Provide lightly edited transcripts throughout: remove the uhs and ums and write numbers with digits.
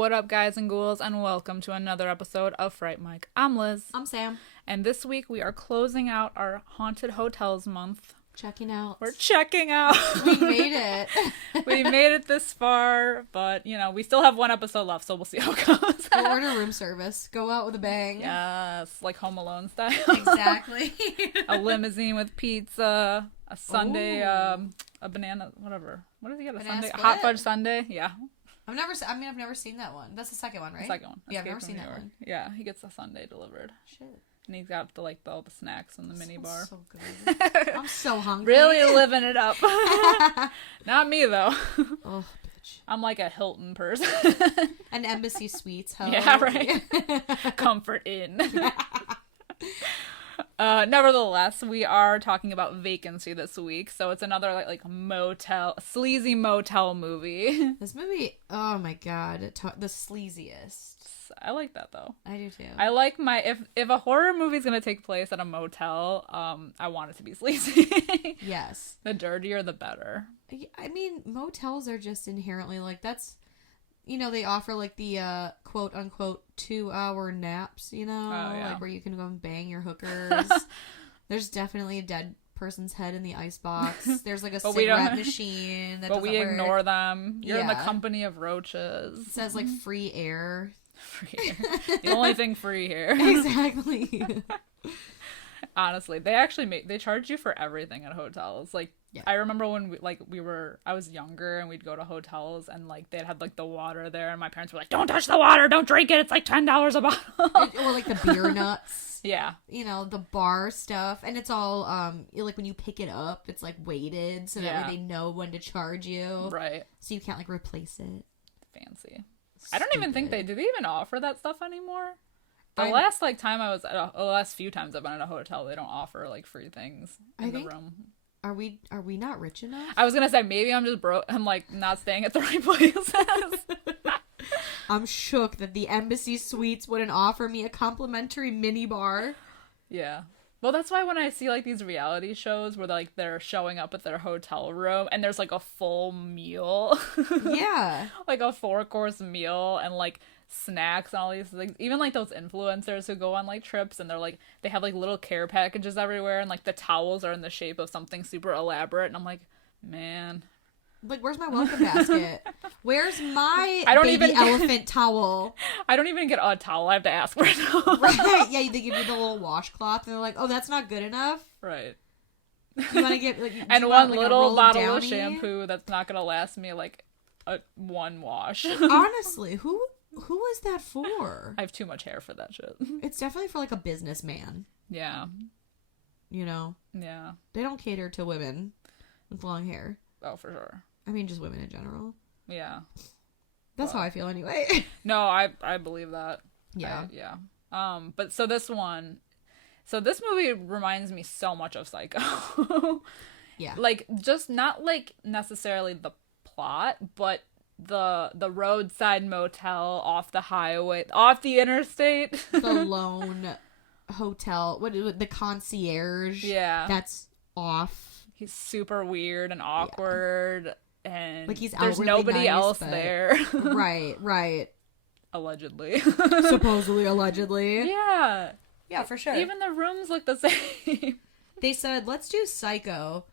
What up, guys and ghouls, and welcome to another episode of Fright Mic. I'm Liz. I'm Sam. And this week we are closing out our Haunted Hotels month. Checking out. We're checking out. We made it. We made it this far, but, you know, we still have one episode left, so we'll see how it goes. We'll order room service. Go out with a bang. Yes, like Home Alone style. Exactly. A limousine with pizza, a sundae, a banana, whatever. What does he get? A sundae? A hot fudge sundae? Yeah. I've never seen that one. That's the second one, right? The second one. Yeah, I've never seen that one. Yeah, he gets a sundae delivered. Shit. And he's got all the snacks in the mini bar. So good. I'm so hungry. Really living it up. Not me though. Oh, bitch. I'm like a Hilton person. An Embassy Suites hoe. Yeah, right. Comfort Inn. Nevertheless, we are talking about Vacancy this week, so it's another like sleazy motel movie. This movie, oh my god, the sleaziest. I like that though. I do too. I like if a horror movie is gonna take place at a motel, I want it to be sleazy. Yes. The dirtier, the better. I mean, motels are just inherently like that's. You know, they offer, like, the, quote-unquote 2-hour naps, you know? Oh, yeah. Like, where you can go and bang your hookers. There's definitely a dead person's head in the icebox. There's, like, a cigarette machine that But we ignore work. them. You're in the company of roaches. It says, like, free air. Free air. The only thing free here. Exactly. Honestly, they charge you for everything at hotels. Like, yeah. I remember when I was younger and we'd go to hotels and like they'd had like the water there and my parents were like, "Don't touch the water, don't drink it. It's like $10 a bottle." Or like the beer nuts. Yeah. You know, the bar stuff, and it's all like when you pick it up, it's like weighted so that way they know when to charge you. Right. So you can't like replace it. Fancy. Stupid. I don't even think do they even offer that stuff anymore? The last few times I've been at a hotel, they don't offer like free things in the room. Are we not rich enough? I was gonna say maybe I'm just broke. I'm like not staying at the right places. I'm shook that the Embassy Suites wouldn't offer me a complimentary mini bar. Yeah. Well, that's why when I see like these reality shows where like they're showing up at their hotel room and there's like a full meal. Yeah. Like a 4-course meal and like snacks and all these things. Even like those influencers who go on like trips and they're like they have like little care packages everywhere and like the towels are in the shape of something super elaborate and I'm like, man, like where's my welcome basket? Where's my elephant towel? I don't even get a towel. I have to ask for a towel. Right. Yeah, they give you the little washcloth and they're like, oh, that's not good enough. Right. You want to get like and one little bottle of shampoo that's not gonna last me like one wash. Honestly, who is that for? I have too much hair for that shit. It's definitely for like a businessman. Yeah. You know? Yeah. They don't cater to women with long hair. Oh, for sure. I mean, just women in general. Yeah. That's how I feel anyway. No, I believe that. Yeah. Yeah. But so this movie reminds me so much of Psycho. Yeah. Like, just not like necessarily the plot, but the roadside motel off the highway, off the interstate. The lone hotel. What is it? The concierge. Yeah. That's off. He's super weird and awkward, and like there's nobody else there. Right. Allegedly. Supposedly, allegedly. Yeah. Yeah, for sure. Even the rooms look the same. They said, let's do Psycho,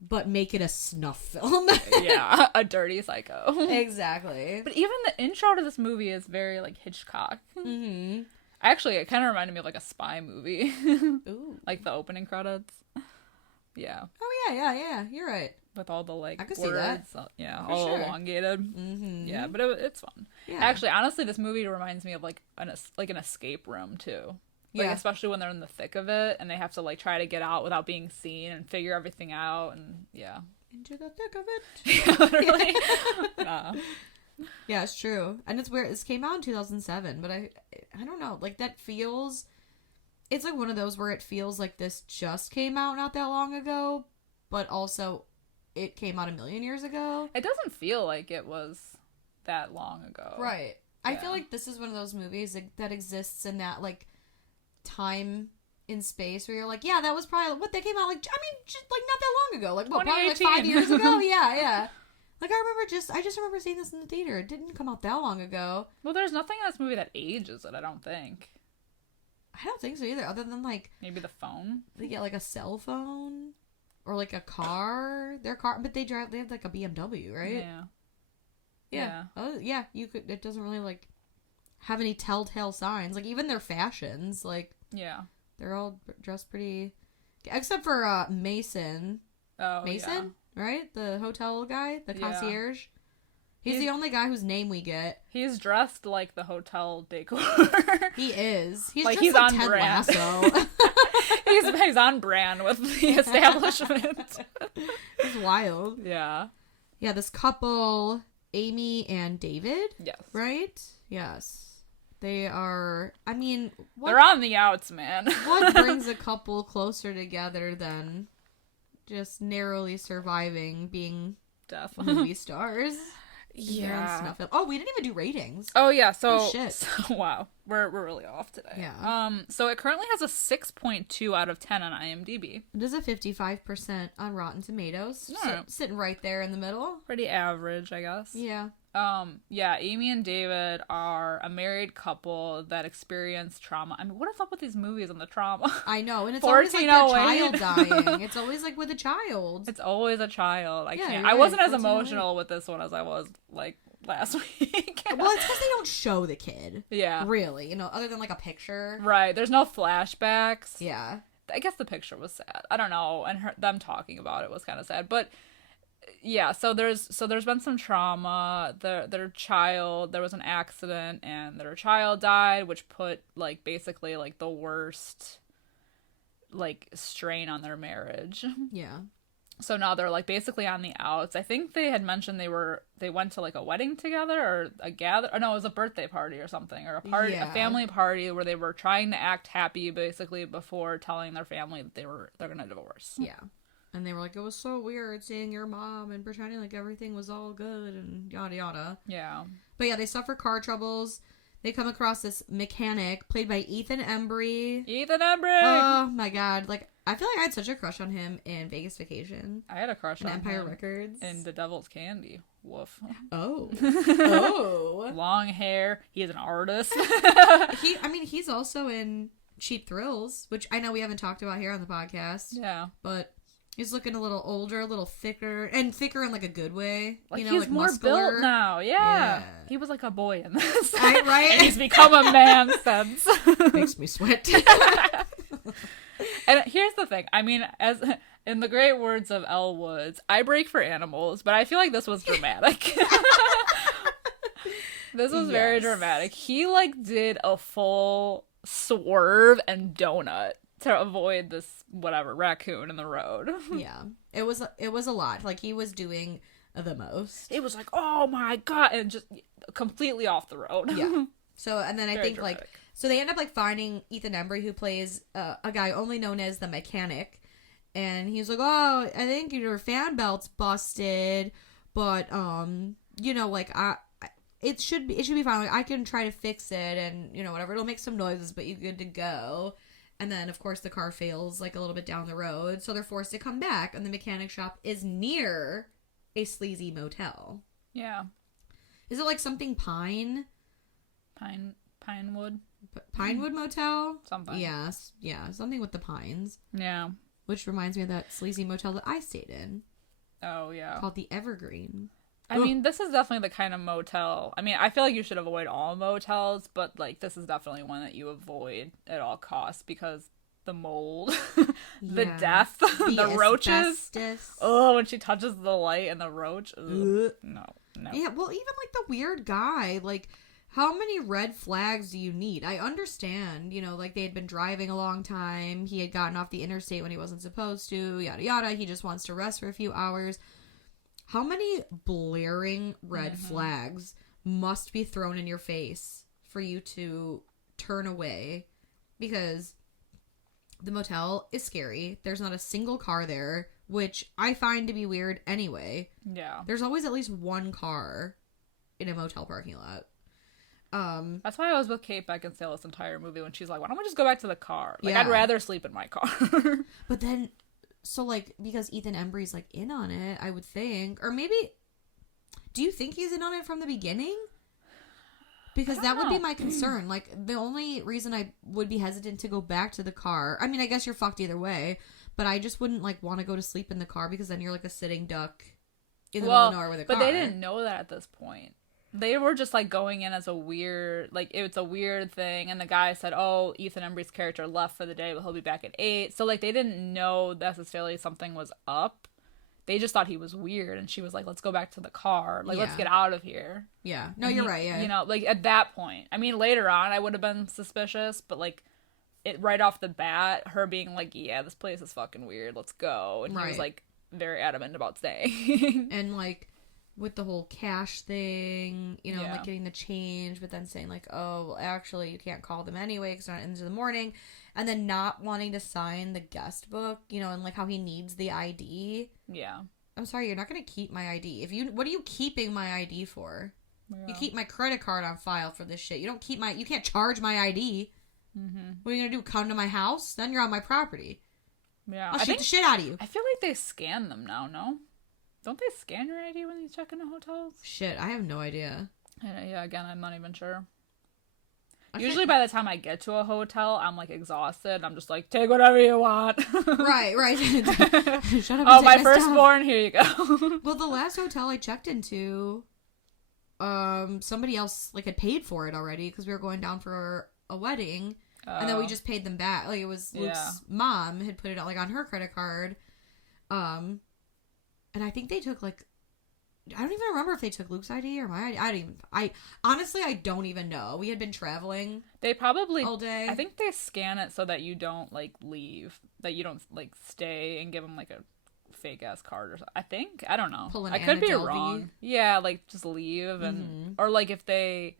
but make it a snuff film. Yeah, a dirty Psycho. Exactly. But even the intro to this movie is very, like, Hitchcock. Mm-hmm. Actually, it kind of reminded me of, like, a spy movie. Ooh. Like, the opening credits. Yeah. Oh, yeah. You're right. With all the, like, I could words. See that. Yeah, For all sure. elongated. Mm-hmm. Yeah, but it's fun. Yeah. Actually, honestly, this movie reminds me of, like, an escape room, too. Like, yeah. Especially when they're in the thick of it, and they have to, like, try to get out without being seen and figure everything out, and, yeah. Into the thick of it. Yeah, literally. Yeah, it's true. And it's weird. This came out in 2007, but I don't know. Like, that feels... It's, like, one of those where it feels like this just came out not that long ago, but also it came out a million years ago. It doesn't feel like it was that long ago. Right. Yeah. I feel like this is one of those movies that exists in that, like, time in space where you're like, yeah, that was probably what they came out like. I mean, just like not that long ago. Like what? Probably like 5 years ago. Yeah. Like, I just remember seeing this in the theater. It didn't come out that long ago. Well, there's nothing in this movie that ages it, I don't think. I don't think so either, other than, like... Maybe the phone? They get, like, a cell phone? Or, like, a car? Their car... But they have, like, a BMW, right? Yeah. Yeah, you could... It doesn't really, like, have any telltale signs. Like, even their fashions, like... Yeah. They're all dressed pretty... Except for, Mason. Oh, Mason? yeah. Right? The hotel guy? The concierge? Yeah. He's the only guy whose name we get. He's dressed like the hotel decor. He is. He's like, just he's like on Ted brand. Lasso. he's on brand with the establishment. It's wild. Yeah. Yeah, this couple, Amy and David. Yes. Right? Yes. They are, I mean... They're on the outs, man. What brings a couple closer together than just narrowly surviving being Death. movie stars? Yeah. Snuff film. Oh, we didn't even do ratings. Oh yeah, so, Oh, shit. So wow, we're really off today. Yeah. So it currently has a 6.2 out of 10 on IMDb. It is a 55% on Rotten Tomatoes. Alright. Sitting right there in the middle. Pretty average, I guess. Yeah. Yeah, Amy and David are a married couple that experience trauma. I mean, what is up with these movies and the trauma? I know, and it's always like their 1408. child dying. It's always like with a child. It's always a child. I Yeah, can't. you're I right, wasn't as 1408. emotional with this one as I was like last week. Well, it's because they don't show the kid. Yeah. Really, you know, other than like a picture. Right. There's no flashbacks. Yeah. I guess the picture was sad. I don't know, and them talking about it was kind of sad. But yeah, so there's been some trauma. Their child, there was an accident, and their child died, which put like basically like the worst like strain on their marriage. Yeah. So now they're like basically on the outs. I think they had mentioned they went to like a wedding together or a gather. Or no, it was a birthday party or something, or a party, Yeah. a family party where they were trying to act happy basically before telling their family that they're gonna divorce. Yeah. And they were like, it was so weird seeing your mom and pretending like everything was all good and yada yada. Yeah. But yeah, they suffer car troubles. They come across this mechanic played by Ethan Embry. Ethan Embry! Oh my god. Like, I feel like I had such a crush on him in Vegas Vacation. I had a crush And on Empire him Records. in The Devil's Candy. Woof. Oh. Oh. Long hair. He's an artist. He's also in Cheap Thrills, which I know we haven't talked about here on the podcast. Yeah. But he's looking a little older, a little thicker in like a good way. Like, you know, he's like more muscular. built now. Yeah. He was like a boy in this. Right? And he's become a man since. Makes me sweat. And here's the thing. I mean, as in the great words of Elle Woods, I break for animals, but I feel like this was dramatic. This was very Yes. dramatic. He like did a full swerve and donut to avoid this whatever raccoon in the road. Yeah. It was a lot. Like, he was doing the most. It was like, oh my god, and just completely off the road. Yeah. So, and then I Very think dramatic. like, so they end up like finding Ethan Embry, who plays a guy only known as the mechanic, and he's like, oh, I think your fan belt's busted, but you know, like it should be fine. Like, I can try to fix it, and you know, whatever, it'll make some noises, but you're good to go. And then, of course, the car fails like a little bit down the road, so they're forced to come back, and the mechanic shop is near a sleazy motel. Yeah. Is it like something Pinewood. Pinewood Motel? Something. Yes. Yeah, something with the pines. Yeah. Which reminds me of that sleazy motel that I stayed in. Oh, yeah. Called the Evergreen. I mean, this is definitely the kind of motel. I mean, I feel like you should avoid all motels, but like this is definitely one that you avoid at all costs because the mold, the Yeah. death, the roaches. asbestos. Oh, when she touches the light and the roach. Ugh. Ugh. No. Yeah, well, even like the weird guy, like, how many red flags do you need? I understand, you know, like they had been driving a long time. He had gotten off the interstate when he wasn't supposed to, yada yada. He just wants to rest for a few hours. How many blaring red flags must be thrown in your face for you to turn away? Because the motel is scary. There's not a single car there, which I find to be weird anyway. Yeah. There's always at least one car in a motel parking lot. That's why I was with Kate Beckinsale this entire movie when she's like, why don't we just go back to the car? Like, Yeah. I'd rather sleep in my car. But then, so like, because Ethan Embry's like in on it, I would think, or maybe Do you think he's in on it from the beginning? Because that would be my concern. Like, the only reason I would be hesitant to go back to the car, I mean, I guess you're fucked either way, but I just wouldn't, like, want to go to sleep in the car because then you're like a sitting duck in the middle of nowhere with a car. But they didn't know that at this point. They were just, like, going in as a weird, like, it's a weird thing, and the guy said, oh, Ethan Embry's character left for the day, but he'll be back at 8. So, like, they didn't know necessarily something was up. They just thought he was weird, and she was like, let's go back to the car. Like, let's get out of here. Yeah. No, you're right, yeah. You know, like, at that point. I mean, later on, I would have been suspicious, but, like, right off the bat, her being like, yeah, this place is fucking weird, let's go. And he was, like, very adamant about staying. And, like, with the whole cash thing, you know, like, getting the change, but then saying, like, oh, well, actually, you can't call them anyway because it's not into the morning. And then not wanting to sign the guest book, you know, and, like, how he needs the ID. Yeah. I'm sorry, you're not going to keep my ID. What are you keeping my ID for? Yeah. You keep my credit card on file for this shit. You don't keep you can't charge my ID. Mm-hmm. What are you going to do? Come to my house? Then you're on my property. Yeah. I'll shoot the shit out of you. I feel like they scan them now, no? Don't they scan your ID when you check into hotels? Shit, I have no idea. Yeah, again, I'm not even sure. Usually by the time I get to a hotel, I'm, like, exhausted. I'm just like, take whatever you want. Right. Shut up. Oh, my firstborn, here you go. Well, the last hotel I checked into, somebody else, like, had paid for it already because we were going down for a wedding. And then we just paid them back. Like, it was Luke's mom had put it, like, on her credit card. And I think they took, like, I don't even remember if they took Luke's ID or my ID. I honestly, I don't even know. We had been traveling. They probably all day. I think they scan it so that you don't, like, leave, that you don't, like, stay and give them, like, a fake ass card or something. I think, I don't know. I could be wrong. Yeah, like, just leave and or, like, if they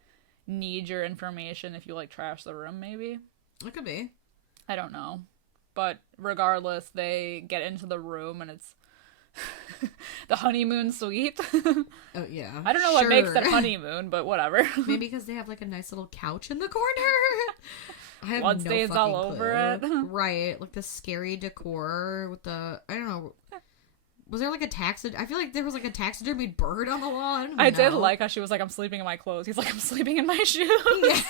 need your information, if you, like, trash the room, maybe. It could be. I don't know, but regardless, they get into the room and it's the honeymoon suite. Oh, yeah. I don't know what makes it honeymoon, but whatever. Maybe because they have, like, a nice little couch in the corner. I have Blood stains all over it. Right. Like, the scary decor with the, I don't know. Was there, like, a I feel like there was, like, a taxidermied bird on the wall. I did like how she was like, I'm sleeping in my clothes. He's like, I'm sleeping in my shoes. Yeah.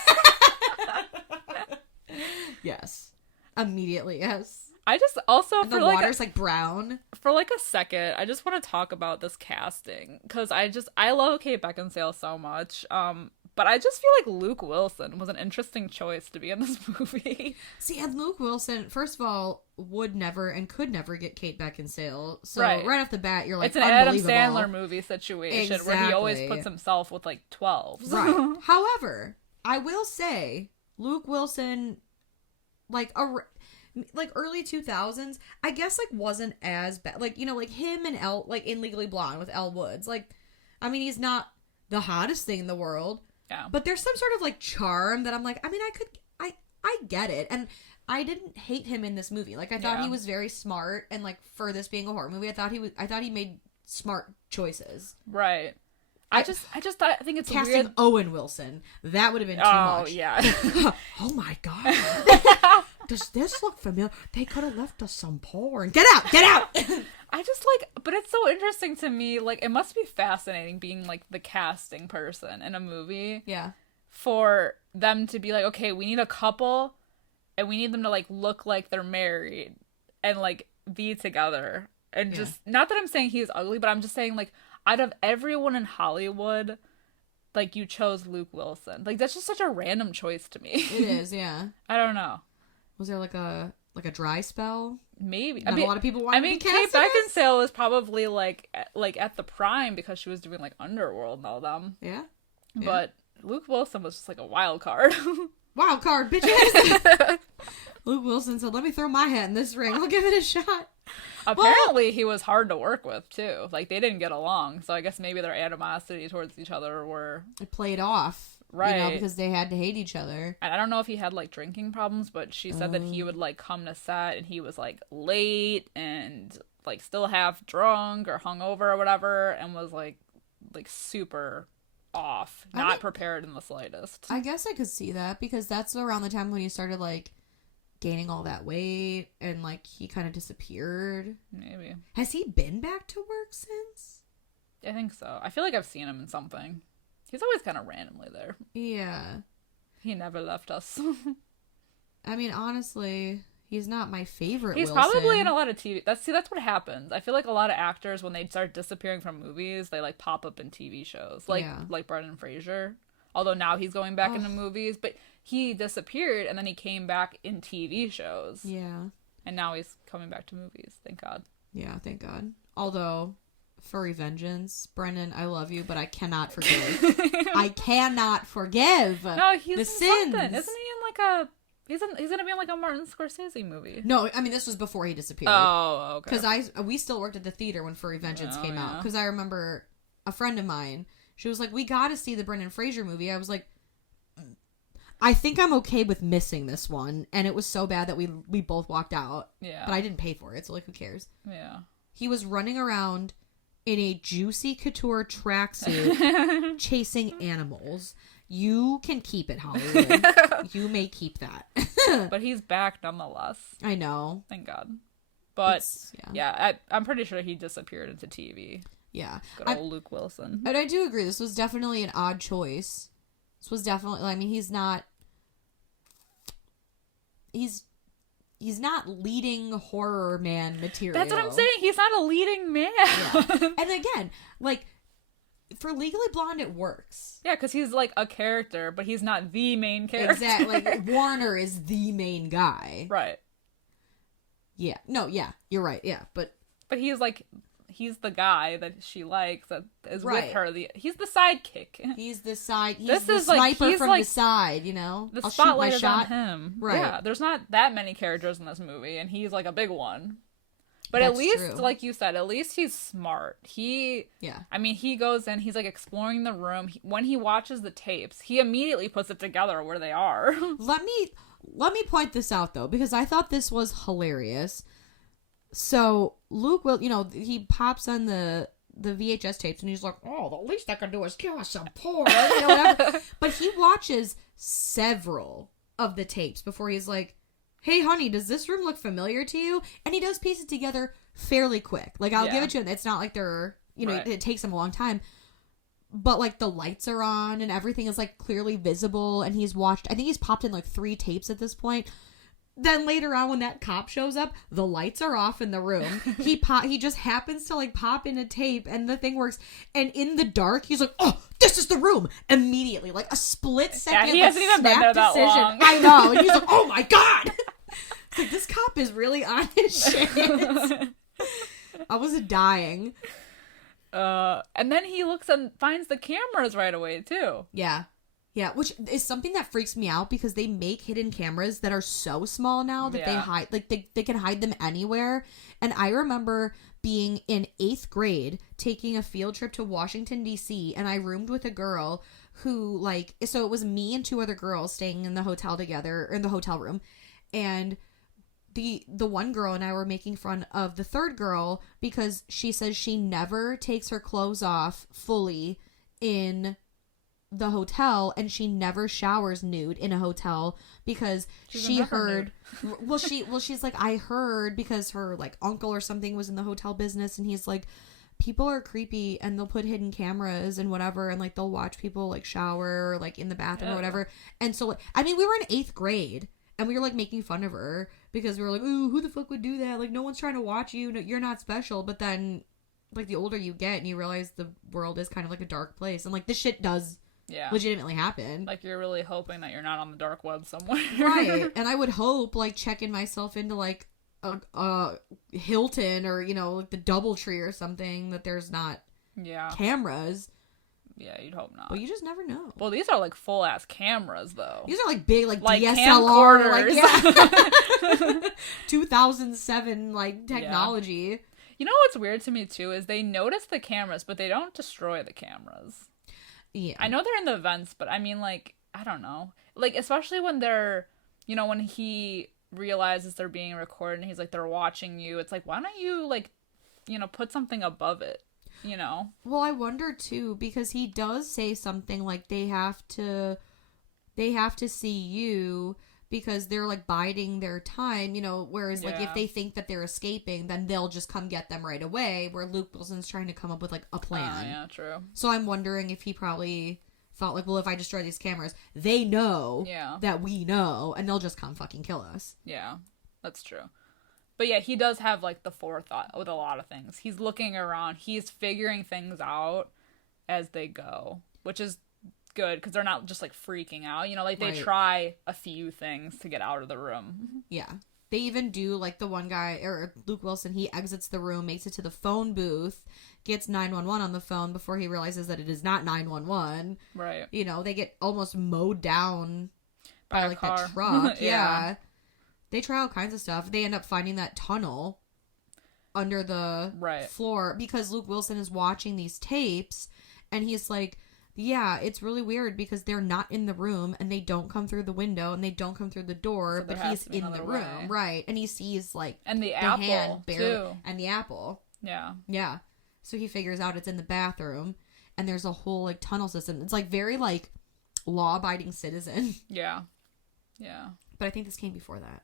Yes. Immediately, yes. I just also and the water's like brown. For like a second, I just want to talk about this casting because I love Kate Beckinsale so much. But I just feel like Luke Wilson was an interesting choice to be in this movie. See, and Luke Wilson, first of all, would never and could never get Kate Beckinsale. So right off the bat, you're like, it's an Adam Sandler movie situation where he always puts himself with like 12s. Right. However, I will say Luke Wilson, like early 2000s, I guess, like, wasn't as bad. Like, you know, like, him and like, in Legally Blonde with Elle Woods. Like, I mean, he's not the hottest thing in the world. Yeah. But there's some sort of, like, charm that I'm like, I mean, I get it. And I didn't hate him in this movie. Like, I thought he was very smart. And, like, for this being a horror movie, I thought he made smart choices. Right. I think it's casting weird. Owen Wilson. That would have been too much. Oh, yeah. Oh, my God. Does this look familiar? They could have left us some porn. Get out! Get out! I just, like, but it's so interesting to me. Like, it must be fascinating being, like, the casting person in a movie. Yeah. For them to be like, okay, we need a couple, and we need them to, like, look like they're married and, like, be together. And just, not that I'm saying he's ugly, but I'm just saying, like, out of everyone in Hollywood, like, you chose Luke Wilson. Like, that's just such a random choice to me. It is, yeah. I don't know. Was there, like a dry spell? Maybe. Not a lot of people wanted to be Kate Beckinsale was probably, like at the prime because she was doing, like, Underworld and all them. Yeah. But Luke Wilson was just, like, a wild card. Wild card, bitches! Luke Wilson said, let me throw my hat in this ring. I'll give it a shot. Apparently, he was hard to work with, too. Like, they didn't get along. So I guess maybe their animosity towards each other were... It played off. Right. You know, because they had to hate each other. And I don't know if he had, like, drinking problems, but she said that he would, like, come to set and he was, like, late and, like, still half drunk or hungover or whatever and was, like super off. Not prepared in the slightest. I guess I could see that because that's around the time when he started, like, gaining all that weight and, like, he kind of disappeared. Maybe. Has he been back to work since? I think so. I feel like I've seen him in something. He's always kind of randomly there. Yeah. He never left us. I mean, honestly, he's not my favorite He's Wilson. probably in a lot of TV. That's what happens. I feel like a lot of actors, when they start disappearing from movies, they like pop up in TV shows. Like Brendan Fraser. Although now he's going back into movies, but he disappeared and then he came back in TV shows. Yeah. And now he's coming back to movies. Thank God. Yeah, thank God. Although, Furry Vengeance, Brendan, I love you, but I cannot forgive. I cannot forgive. No, he's the in sins. Something. Isn't he in like a? He's gonna be in like a Martin Scorsese movie. No, I mean this was before he disappeared. Oh, okay. Because we still worked at the theater when Furry Vengeance came out. Because I remember a friend of mine. She was like, "We got to see the Brendan Fraser movie." I was like, "I think I'm okay with missing this one," and it was so bad that we both walked out. Yeah. But I didn't pay for it, so like, who cares? Yeah. He was running around in a Juicy Couture tracksuit chasing animals. You can keep it, Hollywood. You may keep that. But he's back nonetheless. I know. Thank God. But I'm pretty sure he disappeared into TV. Yeah. Good old Luke Wilson. And I do agree. This was definitely an odd choice. This was definitely, I mean, he's not leading horror man material. That's what I'm saying. He's not a leading man. Yeah. And again, like, for Legally Blonde, it works. Yeah, because he's like a character, but he's not the main character. Exactly. Like, Warner is the main guy. Right. Yeah. No, yeah. You're right. Yeah. But he's the guy that she likes that is right. with her. He's the sidekick. He's the side. He's this the is sniper like, from like, the side, you know? The I'll spotlight shoot my is shot. on him. Right. Yeah, there's not that many characters in this movie, and he's like a big one. But That's at least, true. like you said, at least he's smart. I mean, he goes in, he's like exploring the room. When he watches the tapes, he immediately puts it together where they are. Let me point this out, though, because I thought this was hilarious. So, Luke will, he pops on the VHS tapes, and he's like, "Oh, the least I can do is kill us some porn," whatever. But he watches several of the tapes before he's like, "Hey, honey, does this room look familiar to you?" And he does piece it together fairly quick. Like, I'll give it to him. It's not like they're, right. It takes him a long time. But, like, the lights are on and everything is, like, clearly visible. And I think he's popped in, like, 3 tapes at this point. Then later on, when that cop shows up, the lights are off in the room. He just happens to, like, pop in a tape and the thing works. And in the dark, he's like, "Oh, this is the room!" Immediately. Like, a split second. Yeah, he hasn't even been there that long. I know. And he's like, "Oh my God!" It's like, this cop is really on his shit. I was dying. And then he looks and finds the cameras right away, too. Yeah. Yeah, which is something that freaks me out because they make hidden cameras that are so small now that they hide, like, they can hide them anywhere. And I remember being in 8th grade, taking a field trip to Washington, D.C., and I roomed with a girl who, like, so it was me and 2 other girls staying in the hotel together, in the hotel room, and the one girl and I were making fun of the 3rd girl because she says she never takes her clothes off fully in the hotel, and she never showers nude in a hotel because she heard she's like, I heard, because her, like, uncle or something was in the hotel business, and he's like, people are creepy and they'll put hidden cameras and whatever, and, like, they'll watch people, like, shower or, like, in the bathroom or whatever. And so, I mean, we were in 8th grade and we were, like, making fun of her because we were like, "Ooh, who the fuck would do that? Like, no one's trying to watch you. No, you're not special." But then, like, the older you get and you realize the world is kind of like a dark place, and, like, this shit does legitimately happen. Like, you're really hoping that you're not on the dark web somewhere. Right. And I would hope, like, checking myself into, like, a Hilton or, like the DoubleTree or something, that there's not cameras. Yeah, you'd hope not. But you just never know. Well, these are, like, full-ass cameras, though. These are, like, big, like DSLR. Like, 2007, like, technology. Yeah. You know what's weird to me, too, is they notice the cameras, but they don't destroy the cameras. Yeah. I know they're in the vents, but I mean, like, I don't know. Like, especially when they're, when he realizes they're being recorded and he's like, they're watching you. It's like, why don't you, like, put something above it, Well, I wonder, too, because he does say something like they have to see you because they're like biding their time, you know, whereas like if Yeah. they think that they're escaping, then they'll just come get them right away, where Luke Wilson's trying to come up with like a plan. Yeah, true. So I'm wondering if he probably thought like, well, if I destroy these cameras, they know that we know, and they'll just come fucking kill us. Yeah, that's true. But yeah, he does have like the forethought with a lot of things. He's looking around, he's figuring things out as they go, which is good because they're not just like freaking out, you know, like they try a few things to get out of the room. Yeah. They even do, like, the one guy, or Luke Wilson, he exits the room, makes it to the phone booth, gets 911 on the phone before he realizes that it is not 911. Right. You know, they get almost mowed down by like, car. that truck. Yeah. They try all kinds of stuff. They end up finding that tunnel under the floor because Luke Wilson is watching these tapes, and he's like, yeah, it's really weird because they're not in the room and they don't come through the window and they don't come through the door, so but he's in the room. Right. And he sees like and the apple hand barely, too. and the apple. Yeah. Yeah. So he figures out it's in the bathroom and there's a whole like tunnel system. It's like very like law-abiding citizen. Yeah. Yeah. But I think this came before that.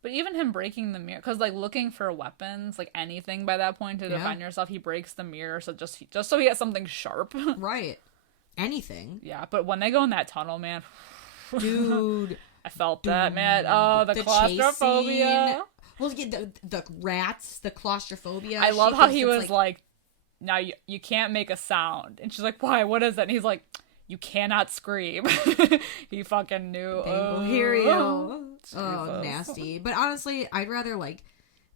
But even him breaking the mirror, because like looking for weapons, like anything by that point to defend yourself, he breaks the mirror so just so he has something sharp. Right. Anything. Yeah, but when they go in that tunnel, man, dude, I felt that, man. Oh, the claustrophobia. Well, the rats, the claustrophobia. I love how he was like, now you can't make a sound, and she's like, why? What is that? And he's like, you cannot scream. He fucking knew. They will hear you. Oh, nasty. But honestly, I'd rather like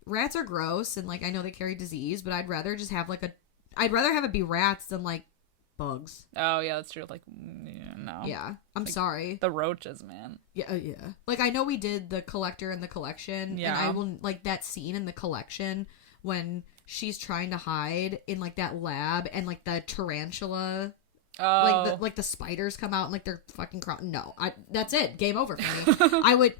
rats are gross, and like I know they carry disease, but I'd rather just have I'd rather have it be rats than like bugs. Oh yeah, that's true. Like, no. Yeah, I'm like, sorry. The roaches, man. Yeah, yeah. Like I know we did the collector and the collection, and I will like that scene in the collection when she's trying to hide in like that lab, and like the tarantula, like the spiders come out and like they're fucking crawling. No, that's it. Game over for me. I would.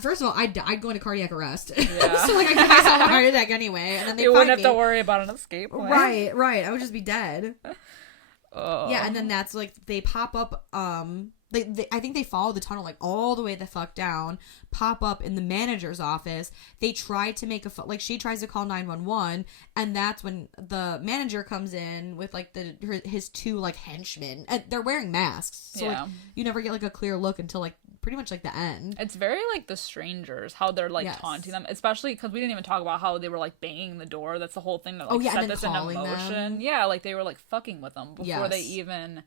First of all, I'd go into cardiac arrest. Yeah. So, like, I give myself a heart attack anyway. And then they wouldn't have to worry about an escape plan. Right. I would just be dead. Yeah, and then that's, like, they pop up, I think they follow the tunnel, like, all the way the fuck down, pop up in the manager's office. They try to make she tries to call 911, and that's when the manager comes in with, like, his two, like, henchmen. And they're wearing masks. So, like, you never get, like, a clear look until, like, pretty much, like, the end. It's very, like, The Strangers, how they're, like, taunting them. Especially because we didn't even talk about how they were, like, banging the door. That's the whole thing that, like, set this into motion. Them. Yeah, like, they were, like, fucking with them before they even,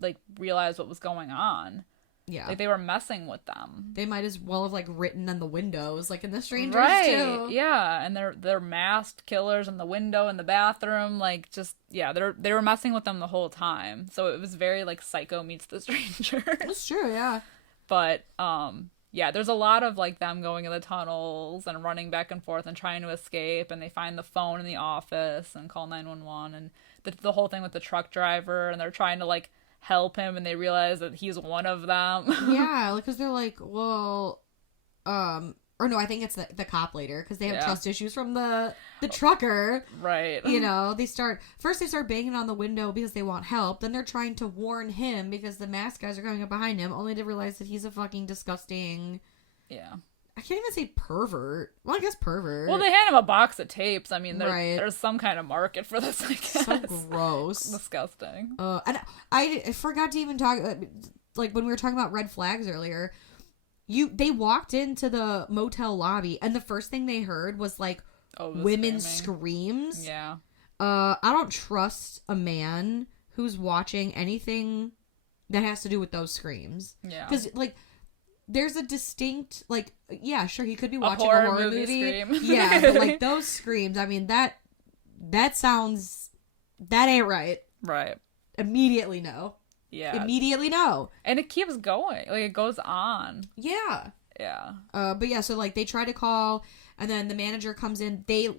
like, realized what was going on. Yeah. Like, they were messing with them. They might as well have, like, written on the windows, like, in The Strangers, too. Yeah, and they're masked killers in the window in the bathroom, like, just, yeah, they were messing with them the whole time. So it was very, like, Psycho meets The Strangers. That's true, yeah. But, yeah, there's a lot of, like, them going in the tunnels and running back and forth and trying to escape, and they find the phone in the office and call 911, and the whole thing with the truck driver, and they're trying to, like, help him, and they realize that he's one of them. Yeah, because they're like, well, or no, I think it's the cop later, because they have trust issues from the trucker. Right. You know, they start banging on the window because they want help, then they're trying to warn him because the masked guys are coming up behind him, only to realize that he's a fucking disgusting... Yeah. I can't even say pervert. Well, I guess pervert. Well, they hand him a box of tapes. I mean, there's some kind of market for this, I guess. So gross. Disgusting. And I forgot to even talk, like, when we were talking about red flags earlier, they walked into the motel lobby, and the first thing they heard was, like, women's screams. Yeah. I don't trust a man who's watching anything that has to do with those screams. Yeah. Because, like... There's a distinct, like, yeah, sure, he could be watching a horror movie. Yeah, but, like, those screams, I mean, that ain't right. Right. Immediately no. Yeah. Immediately no. And it keeps going. Like, it goes on. Yeah. Yeah. But yeah, so, like, they try to call, and then the manager comes in, they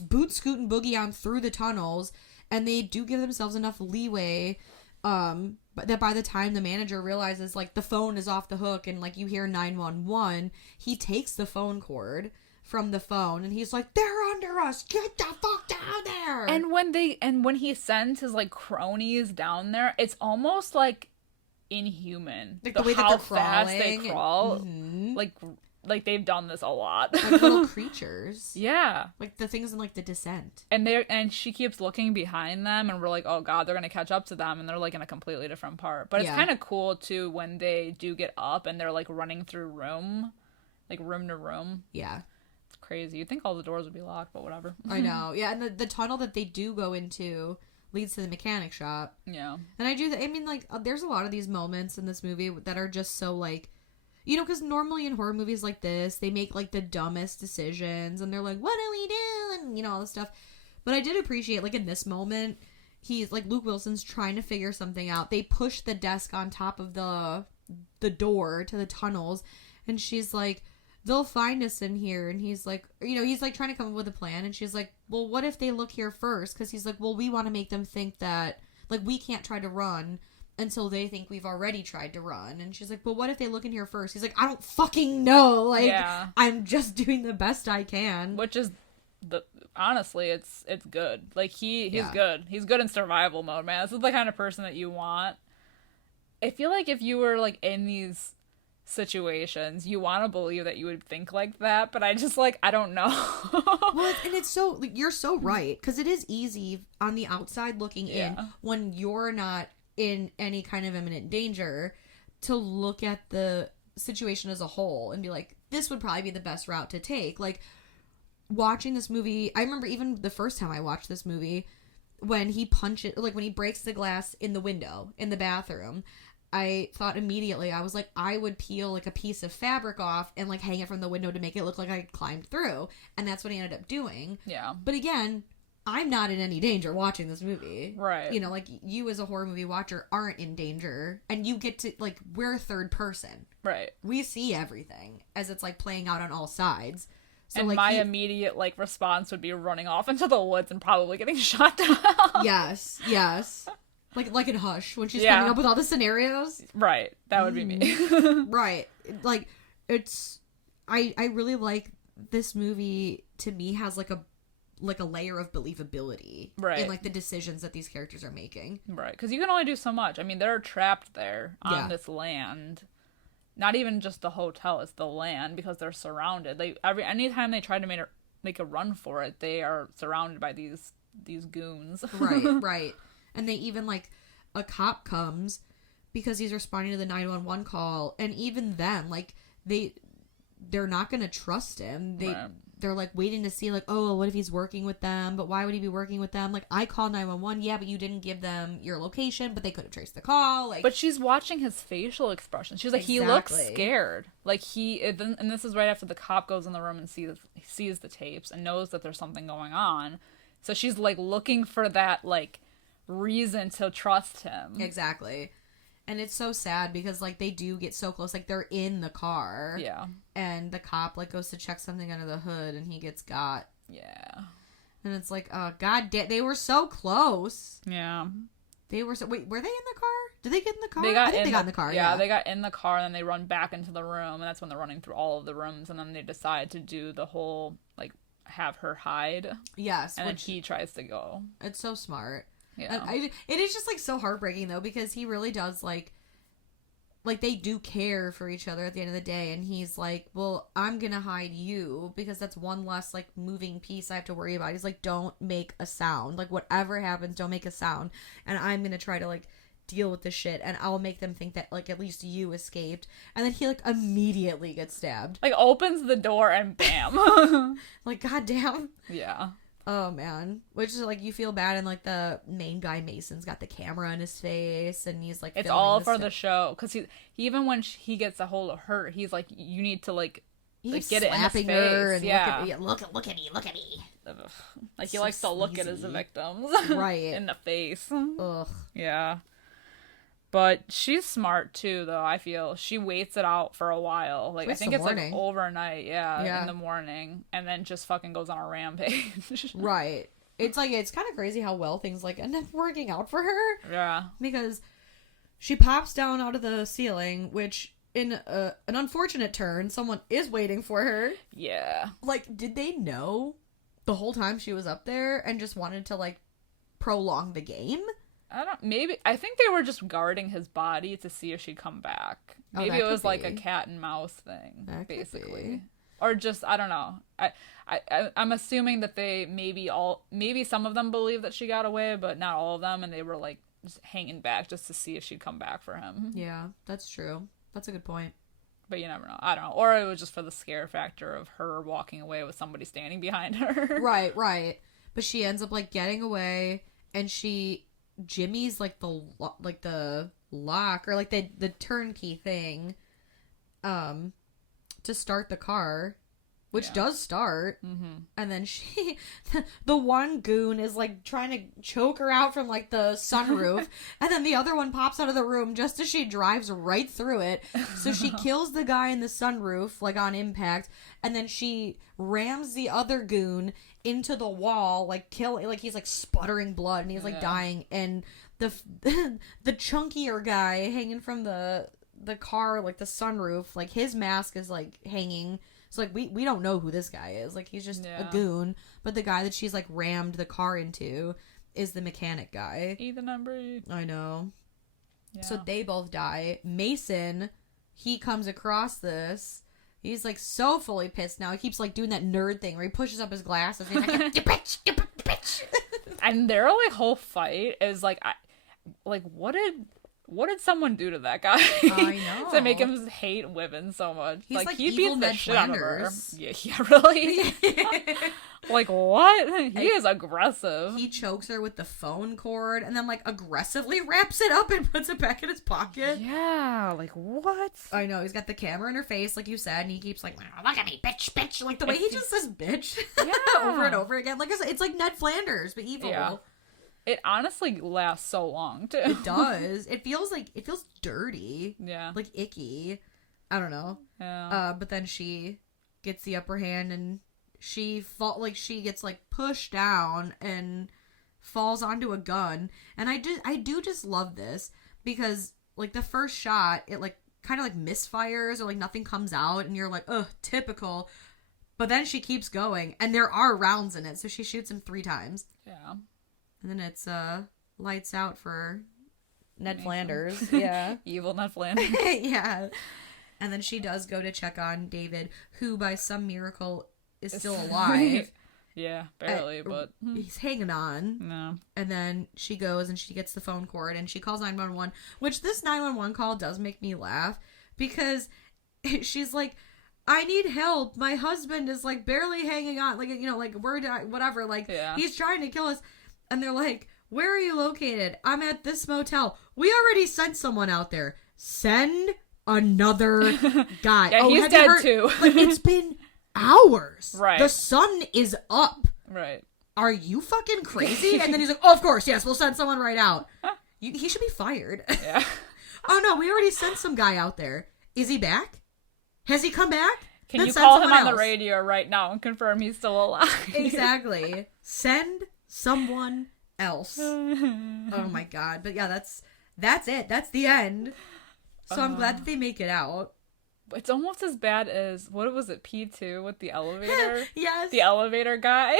boot, scoot, and boogie on through the tunnels, and they do give themselves enough leeway, but that by the time the manager realizes, like, the phone is off the hook and, like, you hear 911, he takes the phone cord from the phone and he's like, they're under us, get the fuck down there. And when he sends his, like, cronies down there, it's almost like inhuman. Like the way that they're crawling. Fast they crawl. Mm-hmm. Like they've done this a lot. Like little creatures. Yeah. Like the things in like The Descent. And she keeps looking behind them, and we're like, oh god, they're gonna catch up to them, and they're like in a completely different part. But it's kind of cool too when they do get up and they're like running through room to room. Yeah. It's crazy. You'd think all the doors would be locked, but whatever. I know. Yeah, and the tunnel that they do go into leads to the mechanic shop. Yeah. And I mean, like, there's a lot of these moments in this movie that are just so, like, you know, because normally in horror movies like this, they make, like, the dumbest decisions, and they're like, what do we do? And, you know, all this stuff. But I did appreciate, like, in this moment, he's, like, Luke Wilson's trying to figure something out. They push the desk on top of the door to the tunnels, and she's like, they'll find us in here. And he's like, you know, he's like trying to come up with a plan. And she's like, well, what if they look here first? Because he's like, well, we want to make them think that, like, we can't try to run until they think we've already tried to run. And she's like, well, what if they look in here first? He's like, I don't fucking know. Like, I'm just doing the best I can. Which is, honestly, it's good. Like, he's good. He's good in survival mode, man. This is the kind of person that you want. I feel like if you were, like, in these situations, you want to believe that you would think like that, but I just, like, I don't know. Well, and it's so, like, you're so right, because it is easy on the outside looking in when you're not in any kind of imminent danger to look at the situation as a whole and be like, this would probably be the best route to take. Like, watching this movie, I remember even the first time I watched this movie, when he breaks the glass in the window in the bathroom, I thought immediately, I was like, I would peel, like, a piece of fabric off and, like, hang it from the window to make it look like I climbed through. And that's what he ended up doing. Yeah. But again, I'm not in any danger watching this movie. Right. You know, like, you as a horror movie watcher aren't in danger. And you get to, like, we're third person. Right. We see everything as it's, like, playing out on all sides. So, and like, my immediate, like, response would be running off into the woods and probably getting shot down. Yes. Like in Hush, when she's coming up with all the scenarios. Right. That would be me. Right. Like, it's... I really like this movie, to me, has, like a layer of believability. Right. In, like, the decisions that these characters are making. Right. Because you can only do so much. I mean, they're trapped there on this land. Not even just the hotel, it's the land, because they're surrounded. Anytime they try to make a run for it, they are surrounded by these goons. Right. And they even, like, a cop comes because he's responding to the 911 call. And even then, like, they're not going to trust him. They're, like, waiting to see, like, oh, what if he's working with them? But why would he be working with them? Like, I called 911. Yeah, but you didn't give them your location, but they could have traced the call. Like, but she's watching his facial expression. She's like, he looks scared. Like, and this is right after the cop goes in the room and sees the tapes and knows that there's something going on. So she's, like, looking for that, like, reason to trust him. Exactly. And it's so sad because, like, they do get so close. Like, they're in the car. Yeah. And the cop, like, goes to check something under the hood and he gets got. Yeah. And it's like, oh, god damn. They were so close. Yeah. They were so... Wait, were they in the car? Did they get in the car? They got in the car. Yeah, they got in the car and then they run back into the room. And that's when they're running through all of the rooms. And then they decide to do the whole, like, have her hide. Yes. And then he tries to go. It's so smart. Yeah. It is just, like, so heartbreaking, though, because he really does, like, they do care for each other at the end of the day, and he's like, well, I'm gonna hide you, because that's one less, like, moving piece I have to worry about. He's like, don't make a sound. Like, whatever happens, don't make a sound, and I'm gonna try to, like, deal with this shit, and I'll make them think that, like, at least you escaped. And then he, like, immediately gets stabbed. Like, opens the door and bam. Like, goddamn. Yeah. Oh, man. Which is, like, you feel bad, and, like, the main guy, Mason's got the camera in his face, and he's, like, it's all for the show. Because even when he gets a hold of her, he's like, you need to, like get it in his face. Her and yeah. Look at me. Like, he likes to look at his victims. Right. In the face. Ugh. Yeah. But she's smart, too, though, I feel. She waits it out for a while. Like, I think it's, like, overnight, in the morning. And then just fucking goes on a rampage. Right. It's, like, it's kind of crazy how well things, like, end up working out for her. Yeah. Because she pops down out of the ceiling, which, in an unfortunate turn, someone is waiting for her. Yeah. Like, did they know the whole time she was up there and just wanted to, like, prolong the game? I think they were just guarding his body to see if she'd come back. Maybe it was like a cat and mouse thing, basically. Or just, I don't know. I'm assuming that they maybe some of them believe that she got away, but not all of them, and they were like just hanging back just to see if she'd come back for him. Yeah, that's true. That's a good point. But you never know. I don't know. Or it was just for the scare factor of her walking away with somebody standing behind her. Right. But she ends up like getting away, and Jimmy's like the lock or like the turnkey thing, to start the car, which does start. Mm-hmm. And then the one goon is like trying to choke her out from like the sunroof, and then the other one pops out of the room just as she drives right through it. So she kills the guy in the sunroof like on impact, and then she rams the other goon into the wall, like he's like sputtering blood and he's like dying, and the chunkier guy hanging from the car, like the sunroof, like his mask is like hanging. So like we don't know who this guy is. Like he's just a goon, but the guy that she's like rammed the car into is the mechanic guy. Ethan Embry. I know. Yeah. So they both die. Mason, he comes across this. He's like so fully pissed now. He keeps like doing that nerd thing where he pushes up his glasses and he's like, you bitch. And their like whole fight is like, what did someone do to that guy? I know. To make him hate women so much. He's like he evil beats the Ned shit out of her. Flanders. Yeah, really? Like, what? He is aggressive. He chokes her with the phone cord and then like aggressively wraps it up and puts it back in his pocket. Yeah, like what? I know. He's got the camera in her face, like you said, and he keeps like, look at me, bitch. Like the way he just says bitch over and over again. Like I said, it's like Ned Flanders, but evil. Yeah. It honestly lasts so long, too. It does. It feels dirty. Yeah. Like icky. I don't know. Yeah. But then she gets the upper hand and she gets like pushed down and falls onto a gun. And I do just love this because like the first shot, it like kind of like misfires or like nothing comes out and you're like, ugh, typical. But then she keeps going and there are rounds in it. So she shoots him 3 times. Yeah. And then it's lights out for Ned Flanders. Yeah. Evil Ned Flanders. Yeah. And then she does go to check on David, who by some miracle is still alive. Yeah, barely, but he's hanging on. No. And then she goes and she gets the phone cord and she calls 911, which this 911 call does make me laugh because she's like, I need help. My husband is like barely hanging on. Like, you know, like whatever. Like he's trying to kill us. And they're like, where are you located? I'm at this motel. We already sent someone out there. Send another guy. Yeah, he's dead too. Like, it's been hours. Right. The sun is up. Right. Are you fucking crazy? And then he's like, oh, of course, yes, we'll send someone right out. He should be fired. Yeah. Oh, no, we already sent some guy out there. Is he back? Has he come back? Can you call him on the radio right now and confirm he's still alive? Exactly. Send someone else. Oh my god. But yeah, that's it. That's the end. So I'm glad that they make it out. It's almost as bad as, what was it, P2 with the elevator? Yes. The elevator guy.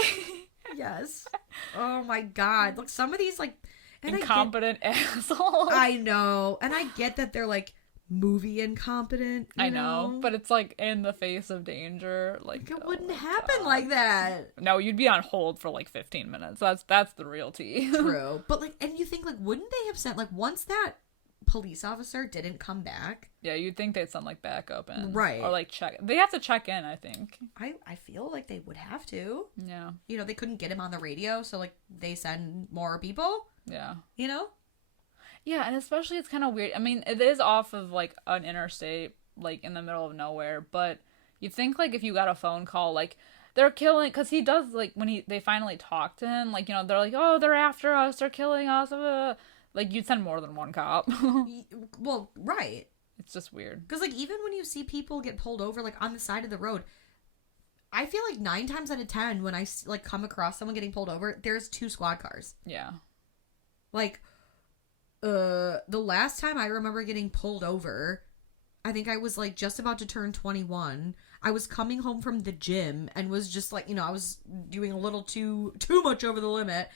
Yes. Oh my god. Look, some of these like incompetent assholes. I know. And I get that they're like movie incompetent. I know, but it's like in the face of danger. Like it wouldn't happen like that. No, you'd be on hold for like 15 minutes. That's the real tea. True. But like, and you think like, wouldn't they have sent like once that police officer didn't come back? Yeah, you'd think they'd send like backup in. Right. Or like check. They have to check in, I think. I feel like they would have to. Yeah. You know, they couldn't get him on the radio, so like they send more people. Yeah. You know? Yeah, and especially it's kind of weird. I mean, it is off of, like, an interstate, like, in the middle of nowhere, but you think, like, if you got a phone call, like, they're killing, because he does, like, when they finally talk to him, like, you know, they're like, oh, they're after us, they're killing us, like, you'd send more than one cop. Well, right. It's just weird. Because, like, even when you see people get pulled over, like, on the side of the road, I feel like 9 times out of 10, when I, like, come across someone getting pulled over, there's 2 squad cars. Yeah. Like, the last time I remember getting pulled over, I think I was like just about to turn 21. I was coming home from the gym and was just like, you know, I was doing a little too much over the limit.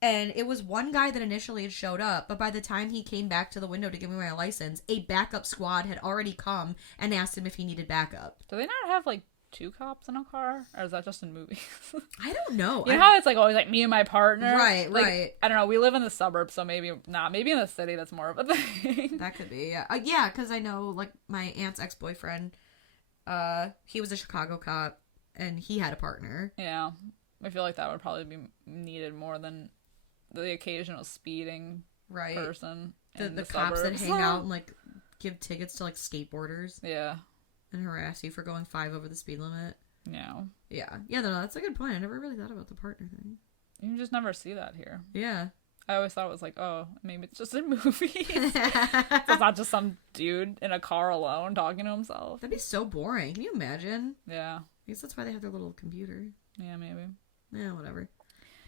And it was one guy that initially had showed up, but by the time he came back to the window to give me my license, a backup squad had already come and asked him if he needed backup. Do they not have, like, 2 cops in a car? Or is that just in movies? I don't know. You know how it's, like, always, like, me and my partner? Right, like, right. I don't know. We live in the suburbs, so maybe not. Maybe in the city that's more of a thing. That could be, yeah. Yeah, because I know, like, my aunt's ex-boyfriend, he was a Chicago cop, and he had a partner. Yeah. I feel like that would probably be needed more than the occasional speeding person. The cops that hang out and, like, give tickets to, like, skateboarders. Yeah. And harass you for going 5 over the speed limit. Yeah. Yeah. Yeah, no, that's a good point. I never really thought about the partner thing. You just never see that here. Yeah. I always thought it was like, oh, maybe it's just in movies. So it's not just some dude in a car alone talking to himself. That'd be so boring. Can you imagine? Yeah. I guess that's why they have their little computer. Yeah, maybe. Yeah, whatever.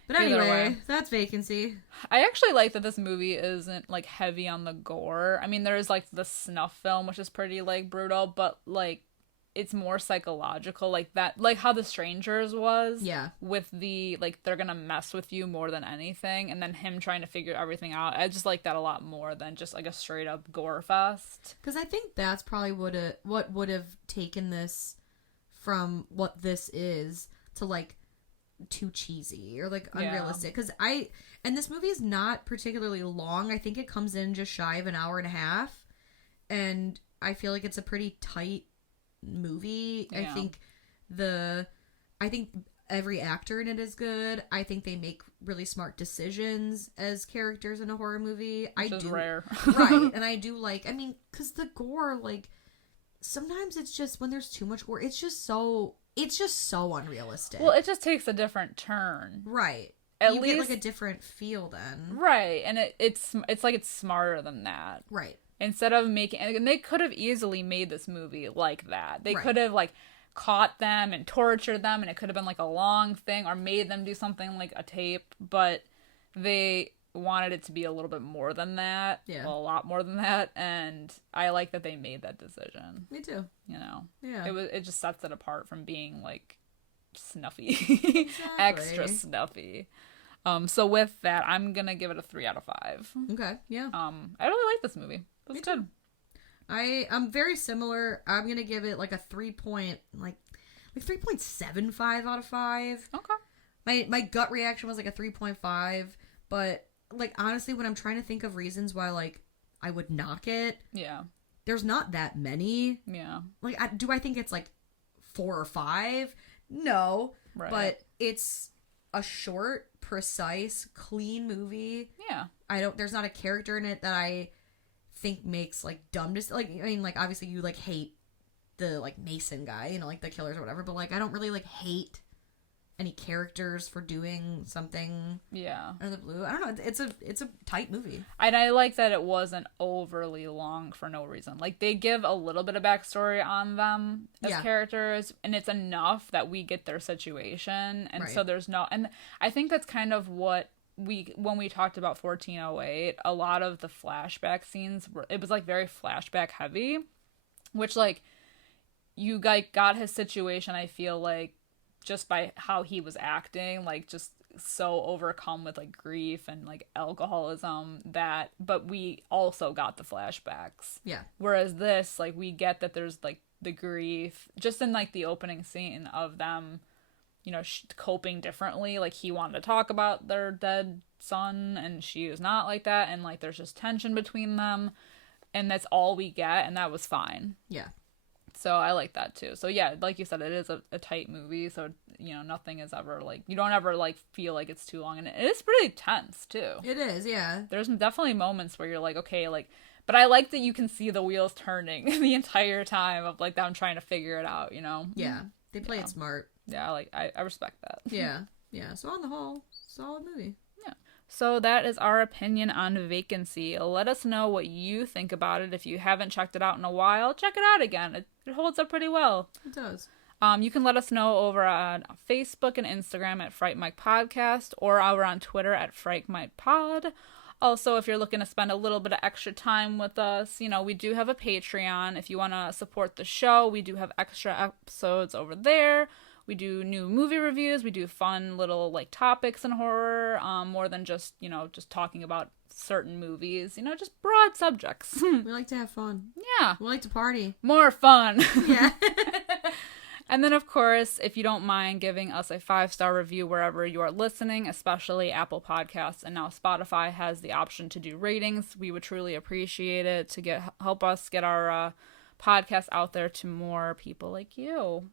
But anyway, that's Vacancy. I actually like that this movie isn't, like, heavy on the gore. I mean, there's, like, the snuff film, which is pretty, like, brutal, but, like, it's more psychological, like that, like how The Strangers was. Yeah. With the, like, they're gonna mess with you more than anything, and then him trying to figure everything out. I just like that a lot more than just, like, a straight-up gore fest. Because I think that's probably what would have taken this from what this is to, like, too cheesy or, like, unrealistic. Because and this movie is not particularly long. I think it comes in just shy of an hour and a half, and I feel like it's a pretty tight movie. Yeah. I think every actor in it is good. I think they make really smart decisions as characters in a horror movie. Which is rare. Right. And I do like, I mean, because the gore, like, sometimes it's just, when there's too much gore, it's just so unrealistic. Well, it just takes a different turn. Right. At you least get, like, a different feel then. Right. And it's like it's smarter than that. Right. Instead of making, and they could have easily made this movie like that. They Right. could have, like, caught them and tortured them, and it could have been, like, a long thing, or made them do something like a tape, but they wanted it to be a little bit more than that. Yeah. Well, a lot more than that, and I like that they made that decision. Me too. You know? Yeah. It just sets it apart from being, like, snuffy. Exactly. Extra snuffy. So with that, I'm gonna give it a 3 out of 5. Okay. Yeah. I really like this movie. It was good. I'm very similar. I'm gonna give it like a 3.75 out of 5. Okay. My gut reaction was like a 3.5, but, like, honestly, when I'm trying to think of reasons why, like, I would knock it, Yeah. there's not that many. Yeah. Like, do I think it's like 4 or 5? No. Right. But it's a short, precise, clean movie. Yeah. There's not a character in it that I think makes, like, dumb, just, like, I mean, like, obviously you, like, hate the, like, Mason guy, you know, like, the killers or whatever, but, like, I don't really, like, hate any characters for doing something. Yeah. Out of the blue. I don't know. It's a tight movie. And I like that it wasn't overly long for no reason. Like, they give a little bit of backstory on them as characters, and it's enough that we get their situation. And so there's no... And I think that's kind of what when we talked about 1408, a lot of the flashback scenes, it was, like, very flashback heavy, which, like, you got his situation, I feel like, just by how he was acting, like, just so overcome with, like, grief and, like, alcoholism, but we also got the flashbacks. Yeah. Whereas this, like, we get that there's, like, the grief, just in, like, the opening scene of them, you know, coping differently. Like, he wanted to talk about their dead son, and she is not like that, and, like, there's just tension between them, and that's all we get, and that was fine. Yeah. So I like that too. So yeah, like you said, it is a tight movie. So, you know, nothing is ever, like, you don't ever, like, feel like it's too long. And it is pretty tense too. It is, yeah. There's definitely moments where you're like, okay, like, but I like that you can see the wheels turning the entire time of, like, them trying to figure it out, you know? Yeah. They play it smart. Yeah, I respect that. Yeah. Yeah. So on the whole, solid movie. Yeah. So that is our opinion on Vacancy. Let us know what you think about it. If you haven't checked it out in a while, check it out again. It holds up pretty well. It does. You can let us know over on Facebook and Instagram at Fright Mic Podcast, or over on Twitter at Fright Mic Pod. Also, if you're looking to spend a little bit of extra time with us, you know, we do have a Patreon. If you want to support the show, we do have extra episodes over there. We do new movie reviews. We do fun little like topics in horror, more than just, just talking about certain movies, just broad subjects. We like to have fun. Yeah. We like to party. More fun. Yeah. And then, of course, if you don't mind giving us a 5-star review wherever you are listening, especially Apple Podcasts, and now Spotify has the option to do ratings, we would truly appreciate it to help us get our podcast out there to more people like you.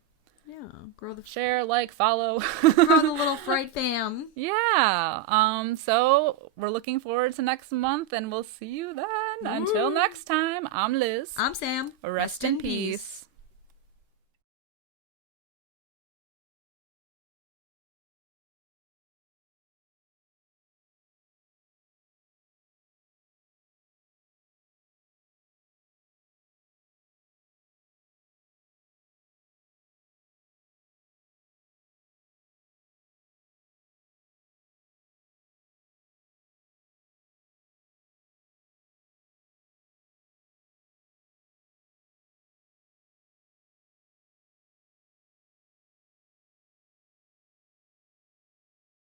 Yeah, grow the share, like, follow, grow the little Fright fam. Yeah. So we're looking forward to next month, and we'll see you then. Until next time, I'm Liz. I'm Sam. Rest in peace.